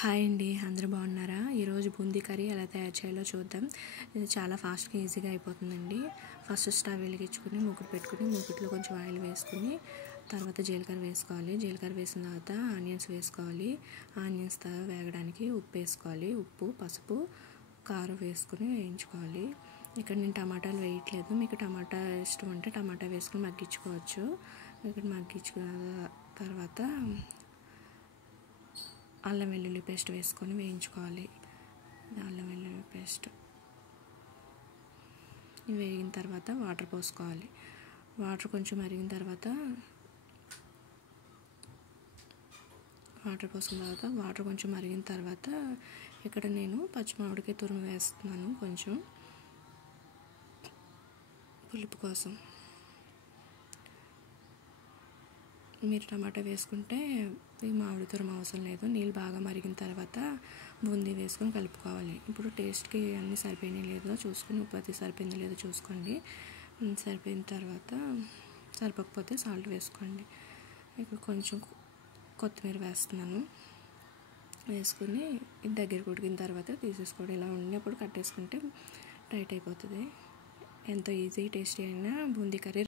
Hi అండి, అందరూ బాగున్నారా? ఈరోజు బూందీ కర్రీ ఎలా తయారు చేయాలో చూద్దాం. ఇది చాలా ఫాస్ట్గా ఈజీగా అయిపోతుందండి. ఫస్ట్ స్టవ్ వెలిగించుకుని మూకుడు పెట్టుకుని మూకుడులో కొంచెం ఆయిల్ వేసుకుని తర్వాత జీలకర్ర వేసుకోవాలి. జీలకర్ర వేసిన తర్వాత ఆనియన్స్ వేసుకోవాలి. ఆనియన్స్ వేగడానికి ఉప్పు వేసుకోవాలి. ఉప్పు, పసుపు, కారం వేసుకుని వేయించుకోవాలి. ఇక్కడ నేను టమాటాలు వేయట్లేదు. మీకు టమాటా ఇష్టం అంటే టమాటా వేసుకుని మగ్గించుకోవచ్చు. ఇక్కడ మగ్గించుకున్న తర్వాత అల్లం వెల్లుల్లి పేస్ట్ వేసుకొని వేయించుకోవాలి. అల్లం వెల్లుల్లి పేస్ట్ వేగిన తర్వాత వాటర్ పోసుకోవాలి. వాటర్ కొంచెం మరిగిన తర్వాత ఇక్కడ నేను పచ్చిమామిడికాయ తురుము వేస్తున్నాను కొంచెం పులుపు కోసం. మీరు టమాటా వేసుకుంటే ఈ మామిడి తురుము అవసరం లేదు. నీళ్ళు బాగా మరిగిన తర్వాత బూందీ వేసుకొని కలుపుకోవాలి. ఇప్పుడు టేస్ట్కి అన్నీ సరిపోయినాయి లేదో చూసుకొని, ఉప్పు అది సరిపోయిందో లేదో చూసుకోండి. సరిపోయిన తర్వాత సరిపోకపోతే సాల్ట్ వేసుకోండి. ఇప్పుడు కొంచెం కొత్తిమీర వేస్తున్నాను. వేసుకుని దగ్గరికి ఉడికిన తర్వాత తీసేసుకోండి. ఇలా ఉన్నప్పుడు కట్టేసుకుంటే టైట్ అయిపోతుంది. ఎంతో ఈజీ టేస్టీ అయిన బూందీ కర్రీ